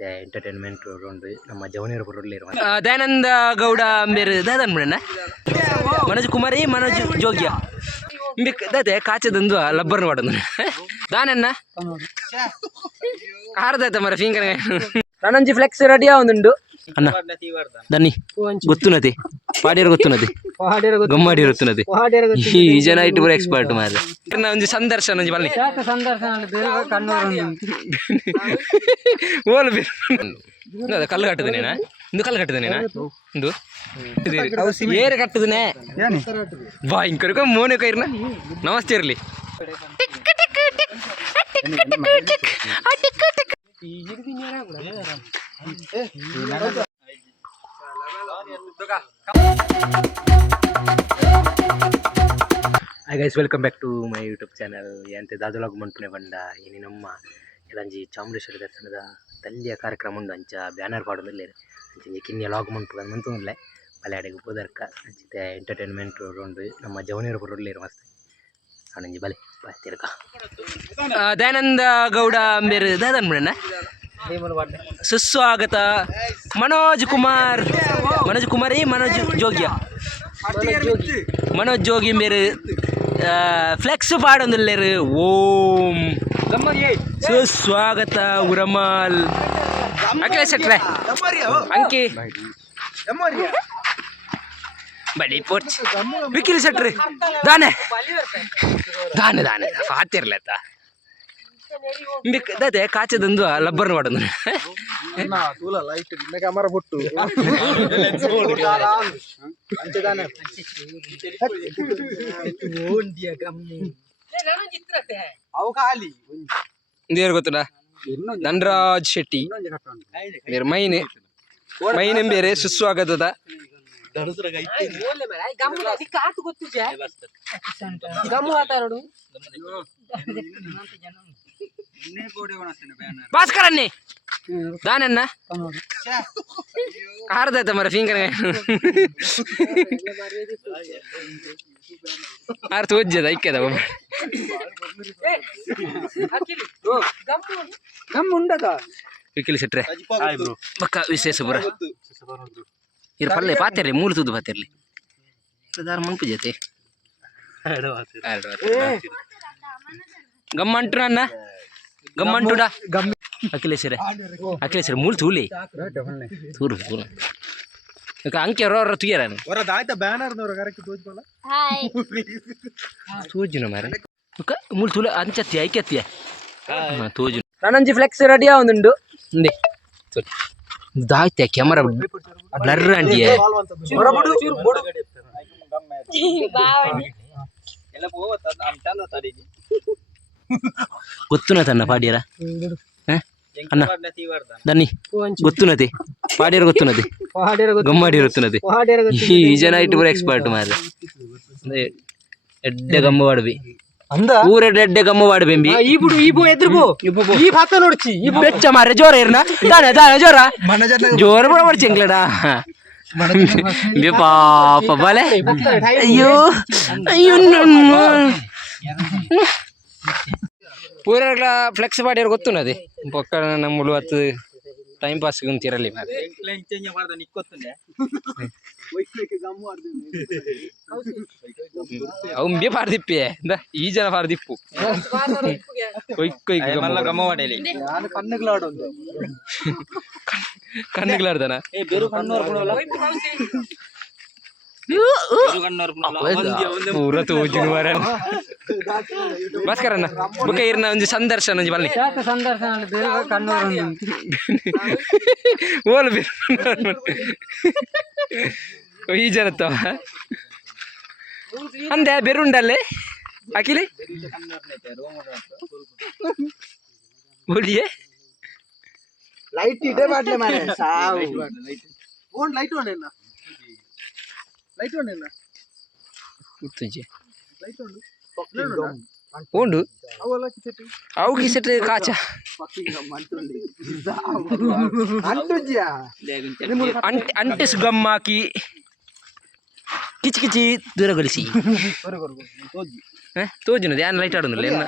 ಅಂಚಿತ್ತೆ entertainment ಉಂಡು ನಮ್ಮ ಜವನಿಯರ ಬರೋರ್ಲಿರುವ ದಯಾನಂದ ಗೌಡ ಬೇರೆ ದಾದನ್ ಬಿಡಣ್ಣ ಮನೋಜ್ ಕುಮಾರಿ ಮನೋಜ್ ಜೋಗ್ಯ ದಾತೆ ಕಾಚದಂದು ಲಬ್ಬರ್ನ ಮಾಡೋದು ದಾನನ್ನ ಆರ್ದಾಯ್ತ ಮರ ಫಿಂಕರ್ ನಾನೊಂಜಿ ಫ್ಲೆಕ್ಸ್ ರೆಡಿಯಾ ಒಂದುಂಡು ಅಣ್ಣ ದನ್ನಿ ಗೊತ್ತುನತಿ ಪಾಡಿಯರ್ ಗೊತ್ತುನತಿ ಗಮ್ಮಾಡಿಯರ್ ಗೊತ್ತುನತಿ ಈ ಜನ ಇಟ್ಟು ಬರೋ ಎಕ್ಸ್ಪರ್ಟ್ ಮಾರ ಒಂಜಿ ಸಂದರ್ಶನ ಒಂಜಿ ಬಲ್ಲಿ ಓಲ್ ಕಲ್ಲು ಕಟ್ಟದನೇನಾ ಇಂದು ಕಲ್ಲು ಕಟ್ಟದನೇನಾ ಇಂದು ಏರು ಕಟ್ಟದನೇ ಭಯಂಕರ ಮೋನೆ ಕೈರ್ನ ನಮಸ್ತೆ ಇರಲಿ hi guys, welcome back to my YouTube channel. ಎಂತೆ ದಾದಲಾಗ್ ಮಂಟುನೆ ಬಂಡ ಇನಿ ನಮ್ಮ ಕೆಲಂಜಿ ಚಾಮುಂಡೇಶ್ವರಿ ದರ್ಶನದ ತಲ್ಲಿಯ ಕಾರ್ಯಕ್ರಮ ಉಂಡು ಅಂಚ ಬ್ಯಾನರ್ ಪಾಡೋದಿಲ್ಲ ಅಂಚೆ ಕಿನ್ನಿಯ ಲಾಗ್ ಮಂಟು ಮಂತುಲ್ಲ ಬಲ್ಯಾಡೆಗೆ ಹೋದರ್ಕ ಅಂಚಿತೆ ಎಂಟರ್ಟೈನ್ಮೆಂಟ್ ಉಂಡು ನಮ್ಮ ಜವನಿಯರ ಬರೋರ್ಲಿರು ಮಸ್ತ್ ಅವನಂಜಿ ಬಲೆ ತಿರ್ಕ ದಯಾನಂದ ಗೌಡ ಬೇರೆ ದಾದನ್ ಬಿಡಣ್ಣ ಸುಸ್ವಾಗತ ಮನೋಜ್ ಕುಮಾರಿ ಮನೋಜ್ ಜೋಗ್ಯ ಮನೋಜ್ ಜೋಗಿ ಬೇರೆ ಫ್ಲೆಕ್ಸ್ ಪಾಡೊಂದುಲ್ಲೇರು ಓಂ ಸುಸ್ವಾಗತ ಉರಮಾಲ್ ಅಖಿಲೇಶ್ ಶೆಟ್ರೆ ಅಂಕಿ ಬಡಿ ಪೋಚ್ ವಿಕಿಲ್ ಶೆಟ್ರಿ ದಾನೆ ಫಾತಿರ್ಲತ್ತ ದಾತೆ ಕಾಚದಂದು ಲಬ್ಬರ್ನ ಮಾಡೋದು ದೇವ್ರ ಗೊತ್ತುಂಡ ಧನರಾಜ್ ಶೆಟ್ಟಿ ಬೇರೆ ಮೈನ್ ಬೇರೆ ಸುಸ್ವಾಗತದ ಭಾಸ್ಕರನ್ನೇ ದಾನನ್ನ ಆರ್ದಾಯ್ತ ಮರ ಫಿಂಕರ್ ಆರ್ತು ಒಜ್ಜದ ಐಕ್ಯದ ವಿಕಿಲ್ ಶೆಟ್ರೆ ಪಕ್ಕ ವಿಶೇಷ ಬುರ ಇರ್ ಪಲ್ಲೆ ಪಾತಿರ್ಲಿ ಮೂಲು ತೂದು ಪಾತಿರ್ಲಿ ದಾರ ಮನ್ಪು ಜೊತೆ ಗಮ್ಮಂಟು ನನ್ನ ಗಮ್ಮಂಟುಡ ಅಖಿಲೇಶ್ವರ ಮೂಲು ತೂಲಿ ತೂರು ಅಂಕೆ ಅವ್ರ ತುಯ್ಯಾರ ತೂಜಿನ ಮಾರ ಮೂಲು ತೂಲ ಅಂಚತ್ತಿ ಐಕ್ಯತ್ಯ ತೂಜು ನಾನೊಂಜಿ ಫ್ಲೆಕ್ಸ್ ರೆಡಿಯಾ ಒಂದುಂಡು ಹಿಂದೆ ದಾಯ್ತ ಕ್ಯಾಮರಾ ಬ್ಲರ್ ಅಂಡಿಯ ಗೊತ್ತುನತನ್ನ ಪಾಡ್ಯರ ಅಣ್ಣ ದನ್ನಿ ಗೊತ್ತುನತಿ ಪಾಡ್ಯರ ಗೊತ್ತುನತಿ ಗಮ್ಮಾಡಿಯರ್ ಗೊತ್ತುನತಿ ಈ ಜನ ಇಟ್ಟು ಬರೋ ಎಕ್ಸ್ಪರ್ಟ್ ಮಾರ ಎಡ್ಡೆ ಗಮ್ಮ ಪಾಡ್ಬಿ ಊರ ಎಡ್ಡೆ ಗಮ್ಮ ಪಾಡ್ಬೆಂಬಿ ಬೆಚ್ಚ ಮಾರೆ ಜೋರ ಇರ್ನ ಜೋರ ಜೋರ ಬಡ ಬಡ್ಚಿ ಎಂಗ್ಲಡಾ ಪಾಪ ಬಲೆ ಅಯ್ಯೋ ಪೂರ ಫ್ಲೆಕ್ಸ್ ಪಾಡ್ಯರ್ ಗೊತ್ತುನದಿ ಪಕ್ಕ ನಮ್ಮ ಹತ್ತು ಟೈಮ್ ಪಾಸ್ ಕುಂತಿರಲಿ ಅವಂಬೆ ಪಾರ್ದಿಪ್ಪೆ ಈ ಜನ ಪಾರ್ದಿಪ್ಪು ಕಣ್ಣುಗಳಾಡ್ದಾನ ಪೂರ ತೋಜಿನ ಮಾರ ಭಾಸ್ಕರಣ್ಣ ಬುಕ್ಕ ಇರ್ನ ಒಂಜಿ ಸಂದರ್ಶನ ಒಂಜಿ ಬಲ್ಲಿ ಓಲ್ ಈ ಜನತ್ತವ ಅಂದೆ ಬೆರುಂಡಲ್ಲೇ ಅಖಿಲಿ ಲೈಟ್ ಇದೆ ಮಾಡ್ಲೆ ಮಾರೆ ಸಾವು ಓನ್ ಲೈಟ್ ಓನೆಲ್ಲ ಲೈಟ್ ಓನೆಲ್ಲ ಉತ್ತುಜೆ ಲೈಟ್ ಉಂಡು ಉಂಡು ಅವು ಕಿಸೆಟ್ ಕಾಚ ಅಂಟಿಸ್ ಗಮ್ಮಾಕಿ ಕಿಚಿ ಕಿಚಿ ದೂರಗೊಳಿಸಿ ತೋಜಿನದು ಯಾನ್ ಲೈಟ್ ಆಡೋದಿಲ್ಲ ಎಲ್ಲ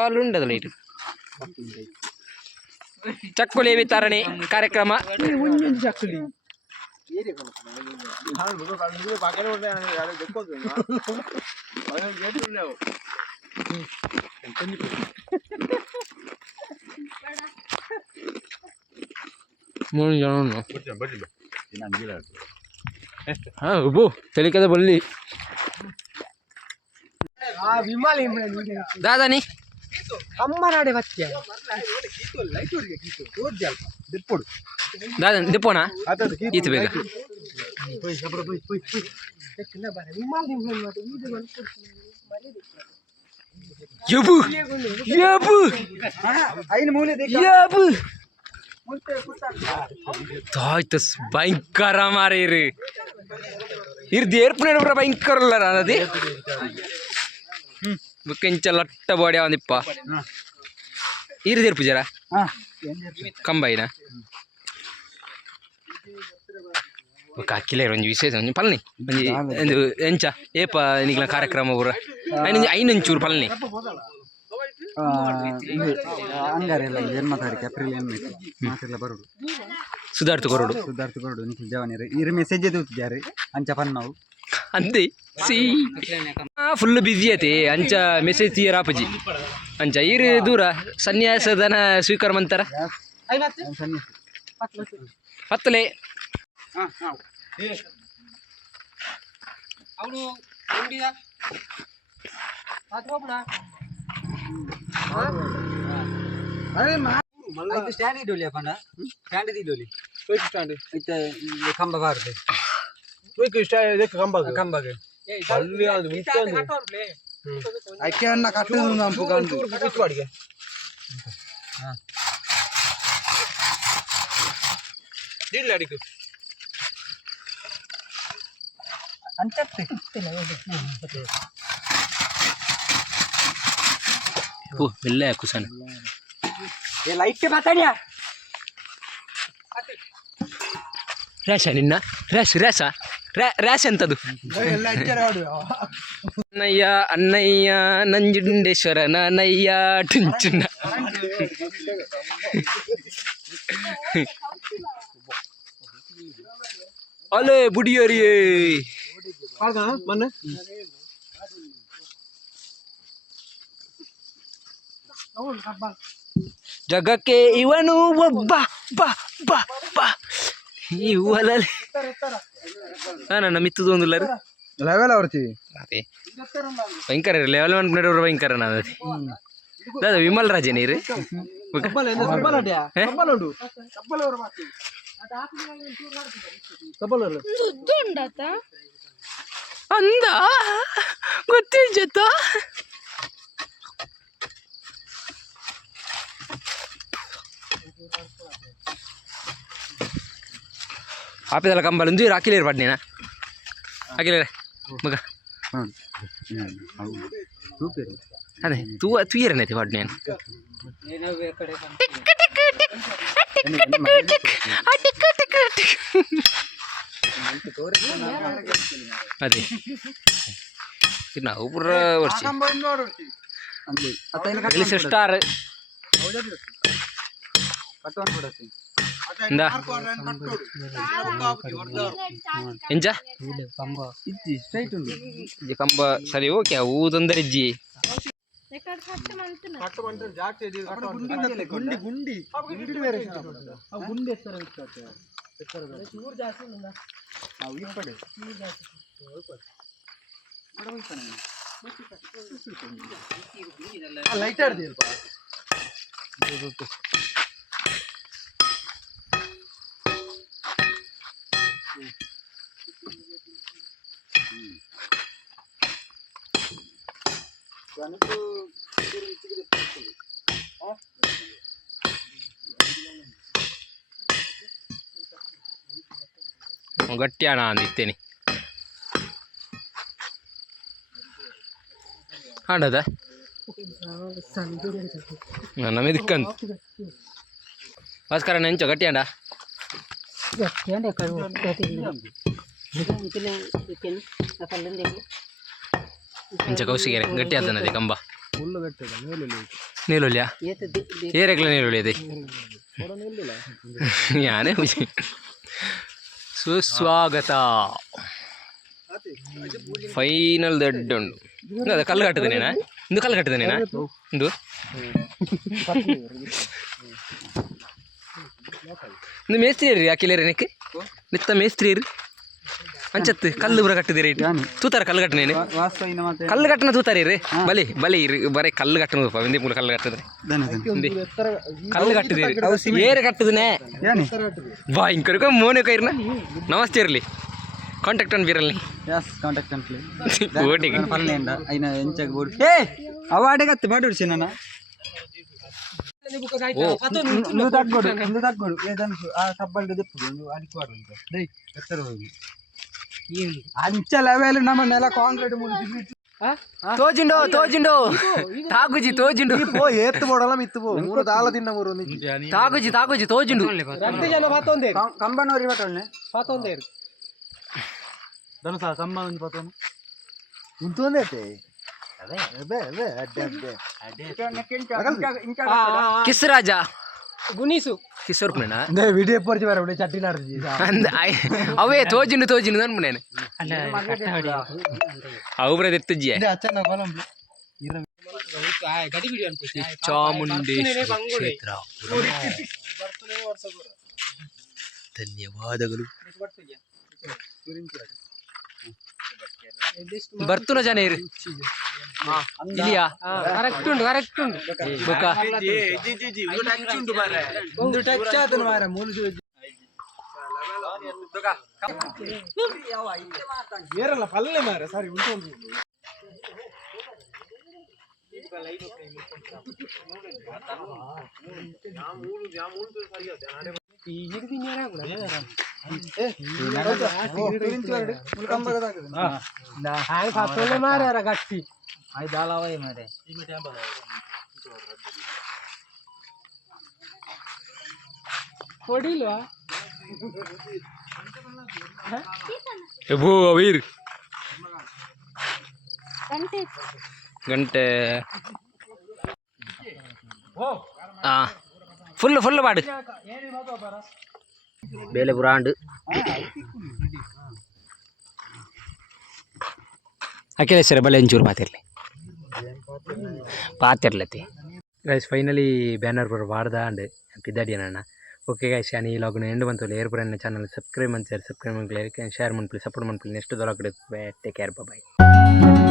ಅಲ್ಲಿ ಉಂಡದ ಲೈಟ್ ಚಕ್ಕುಲಿ ವಿತರಣೆ ಕಾರ್ಯಕ್ರಮ. ಚಕ್ಕಲಿ ಮೂರು ಜನ ತೆಲಿಕದ ಬಲ್ಲಿ ದಾದಾನಿ ಅಮ್ಮನಾಡೆ ಬಚ್ಚ ದಾದಾ ದಿಪ್ಪೋಣ ಈತ ಬೇಗ ಯಬು ಯಬು ಯಬು ತಾಯ್ತು ಭಯಂಕರ ಮಾರೀರಿ ಇರ್ದು ಏರ್ಪುನ ಭಯಂಕರ ಅಲ್ಲ ಅದೇ ಕೆಂಚ ಲಟ್ಟ ಬಾಡಿ ಅವನಿಪ್ಪ ಇರ್ದಿರ್ಪು ಜರ ಕಂಬೈನ ಕಾಕಿಲ್ಲ ಒಂಜಿ ವಿಶೇಷ ಒಂಜಿ ಪಲ್ನಿ ಒಂಜಿ ಒಂದು ಎಂಚ ಏಪ ನಿಗ್ಲ ಕಾರ್ಯಕ್ರಮ ಪೂರ ಐನಂಚೂರು ಪಲ್ನಿ ಅಂಗಾರೆಲ್ಲ 8 ತಾರೀಕು ಏಪ್ರಿಲ್ 8 ಮಾತೆಲ್ಲ ಬರುಡು ಸುಧಾರ್ಥ ಕೊರಡು ನಿಖಿಲ್ ಜವಾನಿರು ಇರು ಮೆಸೇಜ್ ಎದುತ್ತಿದ್ದಾರೆ ಅಂಚ ಪನ್ನವು ಅಂತೆ ಸಿ ಫುಲ್ ಬಿಸಿ ಐತಿ ಅಂಚ ಮೆಸೇಜ್ ತೀಯರ್ ಆಪಜಿ ಅಂಚ ಇರು ದೂರ ಸನ್ಯಾಸದನ ಸ್ವೀಕಾರ ಮಂತಾರ ಪತ್ತಲೆ ಸ್ಟ್ಯಾಂಡ್ ಇಡೋಲಿ ಅಪ್ಪನ ಸ್ಟ್ಯಾಂಡ್ ಇಡೋಲಿ ಸ್ಟ್ಯಾಂಡ್ ಇತ್ತೆ ಕಂಬ ಬಾರದೆ ಕಂಬಗೆ ಅನ್ನ ಕಟ್ಟಲು ನಂಪು ಕಂಡು ಅಡಿಗೆ ದಿಲ್ಲ ಅಡಿಗೆ ಅಂಚತ್ತೆ ಓ ಮೆಲ್ಲ ಕುಸನ ಏ ಲೈಟ್ ಮಾತಾಡ್ಯಾ ರ್ಯಾಶ ನಿನ್ನ ರ್ಯಾಶ್ ರ್ಯಾಶ ರ್ಯಾಶ್ ಅಂತದು ಅಣ್ಣಯ್ಯ ಅಣ್ಣಯ್ಯ ನಂಜುಂಡೇಶ್ವರ ನಾನಯ್ಯ ಟುಂಚುನ್ನ ಅಲೆ ಬುಡಿಯರಿಯೇ ಮೊನ್ನೆ ಜಗಕ್ಕೆ ಇವನು ಒಬ್ಬ ಬಾ ಬಾ ಬಾ ಈ ಹೂವಲ್ಲಿ ನನ್ನ ಮಿತ್ತದು ಒಂದು ಲೆವೆಲ್ ಬರ್ತೀವಿ ಅದೇ ಭಯಂಕರ ಲೆವೆಲ್ ಒನ್ ನಡೆಯವರು ಭಯಂಕರ ನಾನು ಅದೇ ವಿಮಲ್ ರಾಜೇ ನೀರು ಅಂದ ಗೊತ್ತಿಜ್ಜತ್ತ ಆಪಿದಲ್ಲ ಕಂಬಲ್ ಒಂದು ಹಾಕಿಲೇರು ಪಾಡ್ನೇನಾ ಹಾಕಿಲ್ಲ ಮಗ ಅದೇ ತೂಯರನೈತಿ ಪಾಡ್ನೇನು ಅದೇ ನಾವು ಪೂರ ವರ್ಷ ಸ್ಟಾರ್ ಎಂಚ ಕಂಬ ಸರಿ ಓಕೆ ಹೂ ತೊಂದರೆ ಇಜ್ಜಿ ಲೈಟರ್ ಗಟ್ಟಿಯಾಣ ಅಂದಿತ್ತೇನೆ ಆಡದ ನಮ್ಮ ದಿಕ್ಕಂದು ಭಾಸ್ಕರ ನೆಂಚ ಗಟ್ಟಿಯಾಡ ಇಂಚ ಕೌಸಿಗೆರೆ ಗಟ್ಟಿ ಆದನದೆ ಕಂಬ ನೀಲೊಲ್ಯ ಏರೆಗ್ಲ ನೀಲೊಳ್ಳಿ ಅದೇ ಯಾನೇ ಖುಷಿ. ಸುಸ್ವಾಗತ. ಫೈನಲ್ ದೊಡ್ಡ ಉಂಡು ಅದ ಕಲ್ಲು ಕಟ್ಟದೇನೇನಾ ಇಂದು ಕಲ್ಲು ಕಟ್ಟದೇನೇನಾ ಇಂದು ಇಂದು ಮೇಸ್ತ್ರಿ ಇರ್ರಿ ಹಾಕಿಲ್ಲೇರಿ ನೆಕ್ಕೆ ನಿತ್ತ ಮೇಸ್ತ್ರಿ ಇರ್ರಿ ಅಂಚತ್ತು ಕಲ್ಲು ಬರ ಕಟ್ಟಿದಿರಿ ತೂತಾರ ಕಲ್ಲು ಕಟ್ಟನೇನು ಕಲ್ಲು ಕಟ್ಟನ ತೂತಾರಿ ರೀ ಬಲಿ ಬಲಿ ಇರಿ ಬರೀ ಕಲ್ಲು ಕಟ್ಟನ ಒಂದೇ ಮೂಲ ಕಲ್ಲು ಕಟ್ಟದ್ರಿ ಕಲ್ಲು ಕಟ್ಟಿದಿರಿ ಏರು ಕಟ್ಟದನೇ ಬಾ ಇಂಕರ್ಕ ಮೋನೆ ಕೈರ್ನ ನಮಸ್ತೆ ಇರಲಿ ಕಾಂಟ್ಯಾಕ್ಟ್ ಅನ್ ಬೀರಲ್ನಿ ಯಸ್ ಕಾಂಟ್ಯಾಕ್ಟ್ ಅನ್ ಓಟಿಗೆ ಪಲ್ಲೆಂಡ ಐನ ಎಂಚಗ್ ಬೋರ್ಡ್ ಏ ಅವಾಡೆಗತ್ತೆ ಬಾಡುಡ್ಸಿ ನಾನು ನೀವು ತಗ್ಗೋಡು ಏದಂತು ಆ ಸಬ್ಬಲ್ಗೆ ದಿಪ್ಪು ನೀವು ಅಡಿಕೆ ಬಾಡು ದೈ ಎತ್ತರ ಹೋಗಿ ಅಂಚ ಲೆವೆಲ್ ನಮ್ಮ ನೆಲ ಕಾಂಕ್ರೀಟ್ ಮುಗಿಸಿ ತೋಜಿಂಡು ತೋಜಿಂಡು ತಾಗುಜಿ ತೋಜಿಂಡು ಎತ್ತು ಬೋಡಲ್ಲ ಮಿತ್ತು ಬೋ ಮೂರು ದಾಲ ತಿನ್ನ ಮೂರು ತಾಗುಜಿ ತಾಗುಜಿ ತೋಜಿಂಡು ಕಂಬನವ್ರಿ ಬಟ್ಟೊಳ್ಳೆ ಪಾತೊಂದೇ ಧನುಸ ಕಂಬ ಒಂದು ಪಾತೋನು ಇಂತೊಂದೇ ಅದೇ ಅದೇ ಅದೇ ಅಡ್ಡೆ ಅಡ್ಡೆ ಕಿಸ್ರಾಜ ಗುಣೀಸು ಕಿಶೋರ್ ಪುಣ್ಣ ವಿಡಿಯೋ ಪೋರ್ಚಿ ಬರ ಬಿಡಿ ಚಟ್ಟಿ ನಾಡ್ದು ಅವೇ ತೋಜಿಂಡು ತೋಜಿಂಡು ನನ್ ಮುನೇನೆ ಅವು ಬ್ರದ ಎತ್ತಜ್ಜಿ ಚಾಮುಂಡೇಶ್ವರಿ ಕ್ಷೇತ್ರ ಧನ್ಯವಾದಗಳು ಬರ್ತುನ ಜನ ಇರು ಇಲ್ಲಿಯಾ ಕರೆಕ್ಟ್ ಉಂಟು ಕರೆಕ್ಟ್ ಉಂಟು ಬೊಕ್ಕ ಒಂದು ಟಚ್ ಆತನು ಮಾರ ಮೂಲ ಏರಲ್ಲ ಪಲ್ಲೆ ಮಾರ ಸರಿ ಉಂಟು ಮಾರ ಗಟ್ಟಿ ಆಯ್ದಾಲವೇ ಮಾರೆ ಹೊಡಿಲ್ವಾ ವೀರ್ ಗಂಟೆ ಫುಲ್ ಫುಲ್ ಮಾಡು ಬೇಲೆ ಬುರಾಂಡು ಅಖಿಲೇಶ್ವರ ಬಲೆ ಒಂಚೂರು ಮಾತಿರಲಿ ಪಾತಿರ್ಲತಿ ಗೈಸ್ ಫೈನಲಿ ಬ್ಯಾನರ್ ಬರೋ ವಾರ್ದ ಅಂಡ್ ಪಿದ್ದಾಡಿ ಅಣ್ಣ ಓಕೆ ಗೈಸ್ ಈ ಲಾಗ್ನ ಎಂಡ್ ಬಂತು ಏರ್ಪುರ ಚಾನಲ್ ಸಬ್ಸ್ಕ್ರೈಬ್ ಮಾಡಿ ಸಬ್ಸ್ಕ್ರೈಬ್ ಮಾಡಿ ಲೈಕ್ ಶೇರ್ ಮಾಡಿ ಸಪೋರ್ಟ್ ಮಾಡಿ ನೆಕ್ಸ್ಟ್ ಲಾಗ್ ಟೇಕ್ ಕೇರ್ ಬಾಯ್